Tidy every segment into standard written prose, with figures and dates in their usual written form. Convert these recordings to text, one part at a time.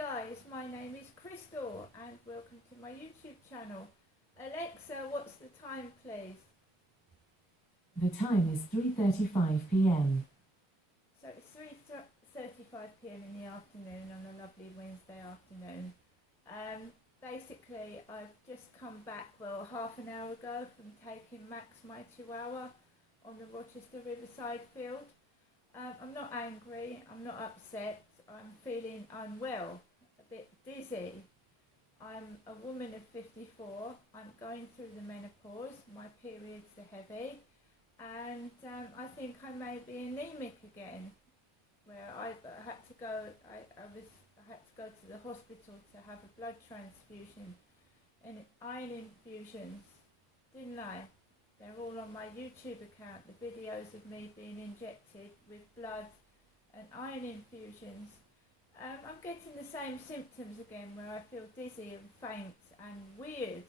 guys, my name is Crystal and welcome to my YouTube channel. Alexa, what's the time please? The time is 3:35 p.m. So it's 3:35 p.m. in the afternoon on a lovely Wednesday afternoon. Basically I've just come back, half an hour ago, from taking Max, my chihuahua, on the Rochester Riverside field. I'm not angry, I'm not upset, I'm feeling unwell, a bit dizzy. I'm a woman of 54, I'm going through the menopause, my periods are heavy, and I think I may be anemic again, where I had to go, I had to go to the hospital to have a blood transfusion and iron infusions, didn't I? They're all on my YouTube account, the videos of me being injected with blood and iron infusions. I'm getting the same symptoms again, where I feel dizzy and faint and weird.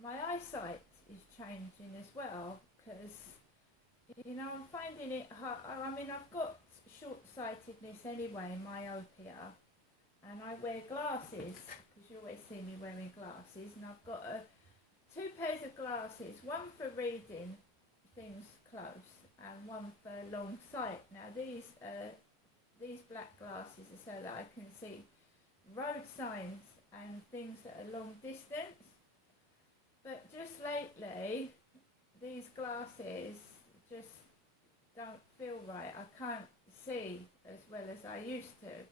My eyesight is changing as well, because, I'm finding it hard. I mean, I've got short-sightedness anyway, myopia, and I wear glasses, because you always see me wearing glasses, and I've got two pairs of glasses, one for reading things close and one for long sight. Now these black glasses are so that I can see road signs and things at a long distance, but just lately these glasses just don't feel right. I can't see as well as I used to.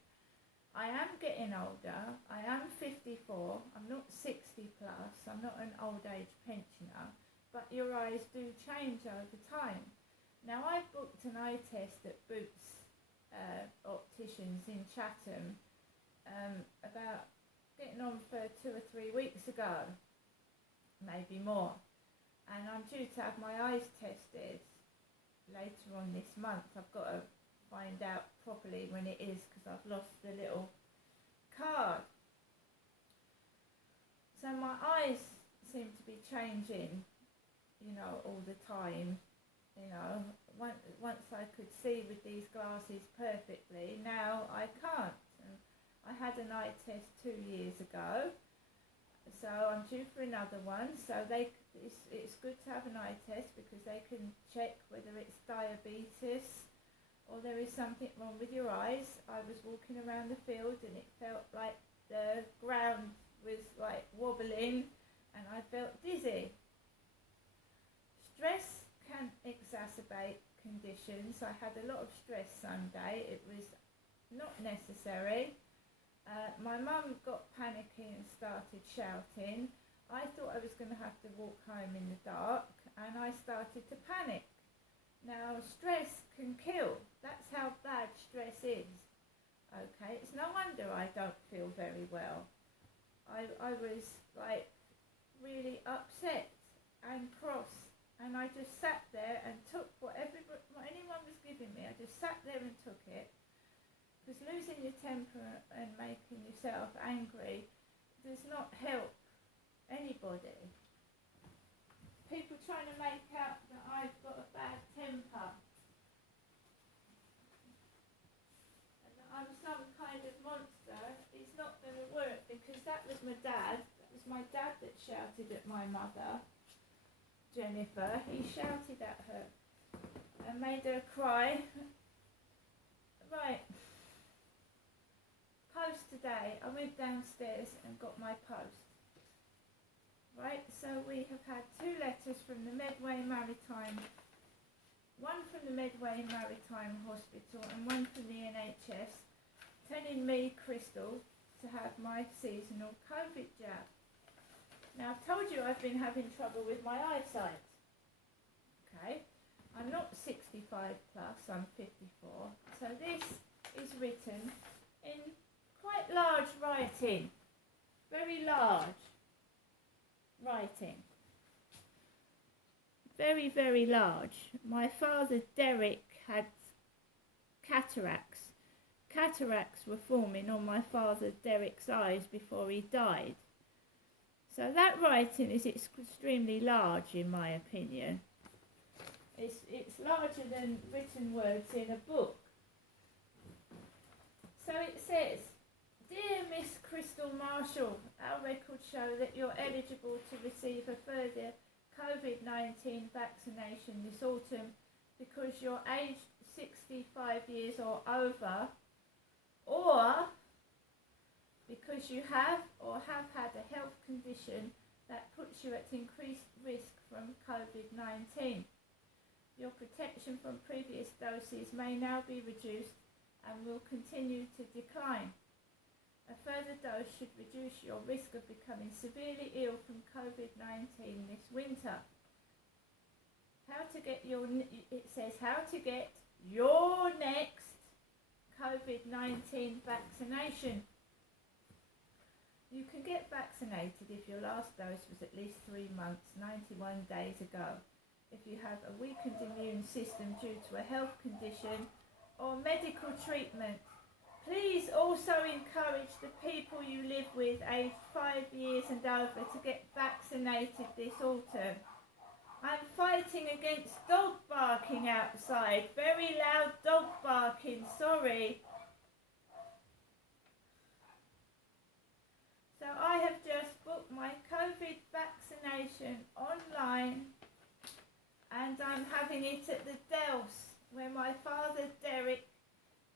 I am getting older, I am 54, I'm not 60 plus, I'm not an old age pensioner, but your eyes do change over time. Now I booked an eye test at Boots Opticians in Chatham about getting on for 2 or 3 weeks ago, maybe more, and I'm due to have my eyes tested later on this month. I've got to find out properly when it is, because I've lost the little card. So my eyes seem to be changing, all the time. Once I could see with these glasses perfectly, now I can't. And I had an eye test 2 years ago, so I'm due for another one. So it's good to have an eye test, because they can check whether it's diabetes or there is something wrong with your eyes. I was walking around the field and it felt like the ground was like wobbling and I felt dizzy. Stress can exacerbate conditions. I had a lot of stress Sunday. It was not necessary. My mum got panicky and started shouting. I thought I was going to have to walk home in the dark, and I started to panic. Now, stress can kill. That's how bad stress is. Okay, it's no wonder I don't feel very well. I was like really upset and cross, and I just sat there and took what anyone was giving me. I just sat there and took it, because losing your temper and making yourself angry does not help anybody. People trying to make out that I've got a bad temper and that I'm some kind of monster is not going to work, because that was my dad. That was my dad that shouted at my mother, Jennifer. He shouted at her and made her cry. Right. Post today. I went downstairs and got my post. Right, so we have had 2 letters from the Medway Maritime, one from the Medway Maritime Hospital and one from the NHS, telling me, Crystal, to have my seasonal COVID jab. Now, I've told you I've been having trouble with my eyesight. Okay, I'm not 65 plus, I'm 54. So this is written in quite large writing, very large writing, very, very large. My father Derek had cataracts. Cataracts were forming on my father Derek's eyes before he died. So that writing is extremely large, in my opinion. It's larger than written words in a book. So it says, Dear Miss Crystal Marshall, our records show that you're eligible to receive a further COVID-19 vaccination this autumn because you're aged 65 years or over, or because you have or have had a health condition that puts you at increased risk from COVID-19. Your protection from previous doses may now be reduced and will continue to decline. A further dose should reduce your risk of becoming severely ill from COVID-19 this winter. It says how to get your next COVID-19 vaccination. You can get vaccinated if your last dose was at least 3 months, 91 days ago, if you have a weakened immune system due to a health condition or medical treatment. Please also encourage the people you live with aged 5 years and over to get vaccinated this autumn. I'm fighting against dog barking outside. Very loud dog barking, sorry. So I have just booked my COVID vaccination online and I'm having it at the Dells where my father Derek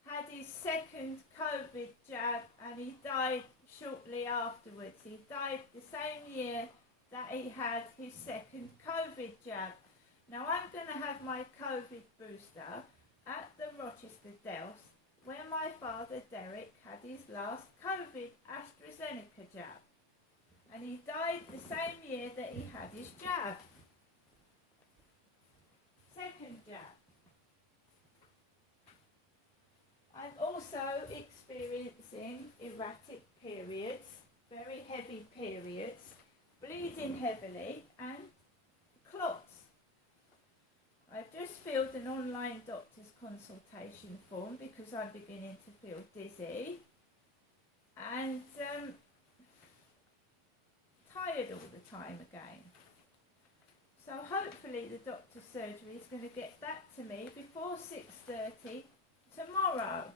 had his second COVID jab and he died shortly afterwards. He died the same year that he had his second COVID jab. Now I'm going to have my COVID booster at the Rochester Dells where my father Derek had his last COVID AstraZeneca jab. And he died the same year that he had his jab. Second jab. I'm also experiencing erratic periods, very heavy periods, bleeding heavily and clots. I've just filled an online doctor's consultation form because I'm beginning to feel dizzy and tired all the time again. So hopefully the doctor's surgery is going to get back to me before 6:30 tomorrow.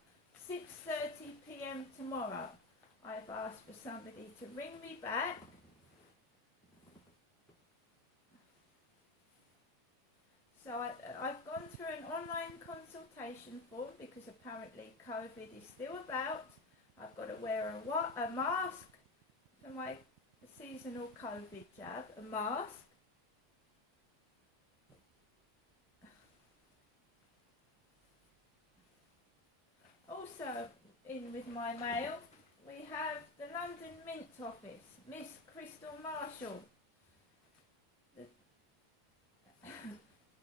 6:30 p.m. tomorrow. I've asked for somebody to ring me back. So I've gone through an online consultation form because apparently COVID is still about. I've got to wear a mask for my seasonal COVID jab, a mask. Also in with my mail, we have the London Mint office, Miss Crystal Marshall.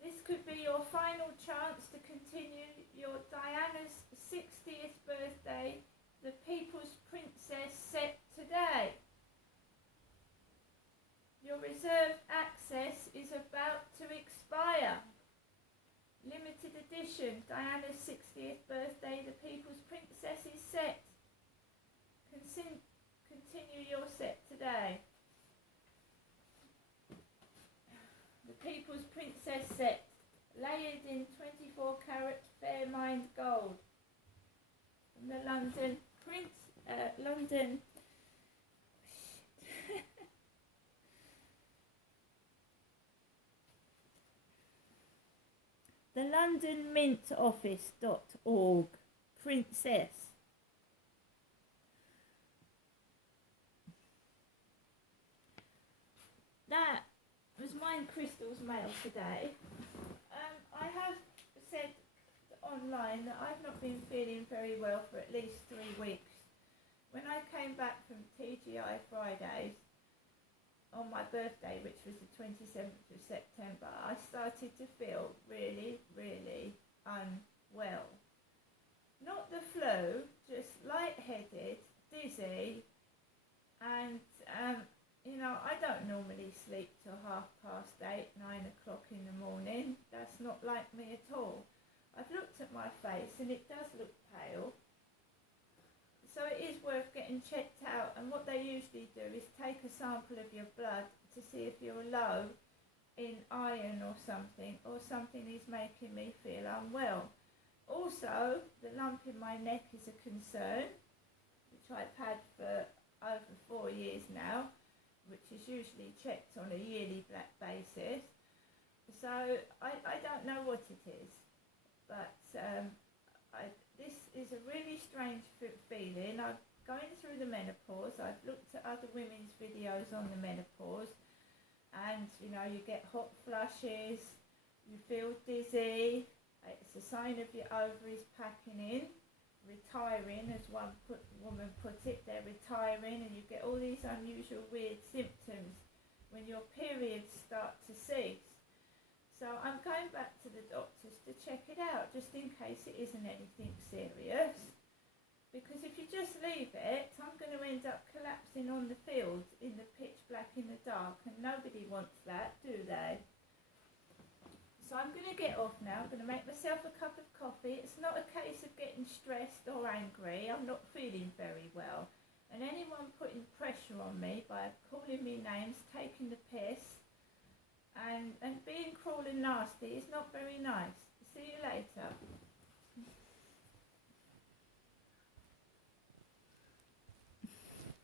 This could be your final chance to continue your Diana's 60th birthday, the People's Princess set today. Your reserved access is about to expire. Limited edition, Diana's 60th birthday, the People's Princess is set. Continue your set today. The People's Princess set, layered in 24 carat Fairmined gold. From the London the LondonMintOffice.org, Princess. That was mine, Crystal's mail today. I have said online that I've not been feeling very well for at least 3 weeks. When I came back from TGI Fridays on my birthday, which was the 27th of September, I started to feel really, really unwell. Not the flu, just lightheaded, dizzy, and I don't normally sleep till 8:30, 9 o'clock in the morning. That's not like me at all. I've looked at my face and it does look pale. So it is worth getting checked out, and what they usually do is take a sample of your blood to see if you're low in iron or something is making me feel unwell. Also, the lump in my neck is a concern, which I've had for over 4 years now, which is usually checked on a yearly basis. So I don't know what it is, but this is a really strange feeling. I'm going through the menopause. I've looked at other women's videos on the menopause, and you know, you get hot flushes, you feel dizzy. It's a sign of your ovaries packing in, retiring, as one woman put it. They're retiring, and you get all these unusual weird symptoms when your periods start to cease. So I'm going back to the doctors to check it out, just in case it isn't anything serious. Because if you just leave it, I'm going to end up collapsing on the field in the pitch black in the dark, and nobody wants that, do they? So I'm going to get off now. I'm going to make myself a cup of coffee. It's not a case of getting stressed or angry. I'm not feeling very well. And anyone putting pressure on me by calling me names, taking the piss, and being cruel and nasty is not very nice. See you later.